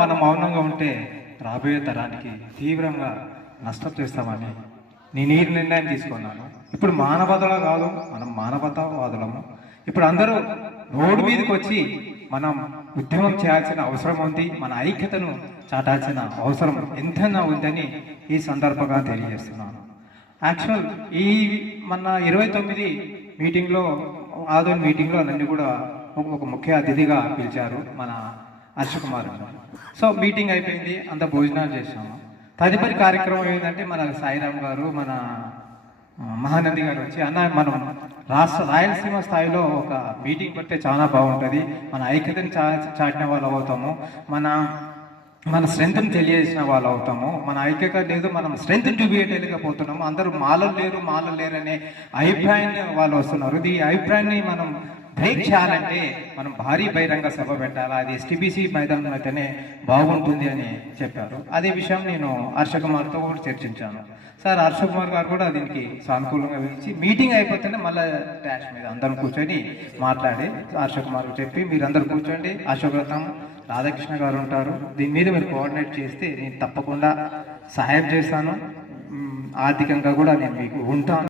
మనం మౌనంగా ఉంటే రాబోయే తరానికి తీవ్రంగా నష్టం చేస్తామని నేను ఈ నిర్ణయం తీసుకున్నాను. ఇప్పుడు మానవతలో కాదు, మనం మానవతావాదులము. ఇప్పుడు అందరూ రోడ్డు మీదకి వచ్చి మనం ఉద్యమం చేయాల్సిన అవసరం ఉంది, మన ఐక్యతను చాటాల్సిన అవసరం ఎంతైనా ఉందని ఈ సందర్భంగా తెలియజేస్తున్నాను. యాక్చువల్ ఈ మన 29 మీటింగ్లో ఆదోని మీటింగ్లో నన్ను కూడా ఒక ముఖ్య అతిథిగా పిలిచారు మన హర్షకుమార్. సో మీటింగ్ అయిపోయింది, అంత భోజనాలు చేసాము. తదుపరి కార్యక్రమం ఏంటంటే మన సాయిరామ్ గారు, మన మహానంది గారు వచ్చి అన్న మనం రాయలసీమ స్థాయిలో ఒక మీటింగ్ పెడితే చాలా బాగుంటుంది, మన ఐక్యతను చాటిన వాళ్ళు అవుతాము, మన స్ట్రెంత్ని తెలియజేసిన వాళ్ళు అవుతాము. మన ఐక్యత లేదు, మనం స్ట్రెంత్ చూపించలేకపోతున్నాము. అందరూ మాలలు లేరు అనే అభిప్రాయాన్ని వాళ్ళు వస్తున్నారు. ఈ అభిప్రాయాన్ని మనం బ్రేక్ చేయాలంటే మనం భారీ బహిరంగ సభ పెట్టాలి, అది ఎస్టీబీసీ మైదానం అయితేనే బాగుంటుంది అని చెప్పారు. అదే విషయం నేను హర్షకుమార్తో కూడా చర్చించాను. సార్ హర్షకుమార్ గారు కూడా దీనికి సానుకూలంగా పిలిచి మీటింగ్ అయిపోతేనే మళ్ళీ డాష్ మీద అందరం కూర్చొని మాట్లాడి హర్షకుమార్కు చెప్పి మీరందరూ కూర్చోండి, అశోకరత్నం రాధాకృష్ణ గారు ఉంటారు, దీని మీద మీరు కోఆర్డినేట్ చేస్తే నేను తప్పకుండా సహాయం చేస్తాను, ఆర్థికంగా కూడా నేను మీకు ఉంటాను.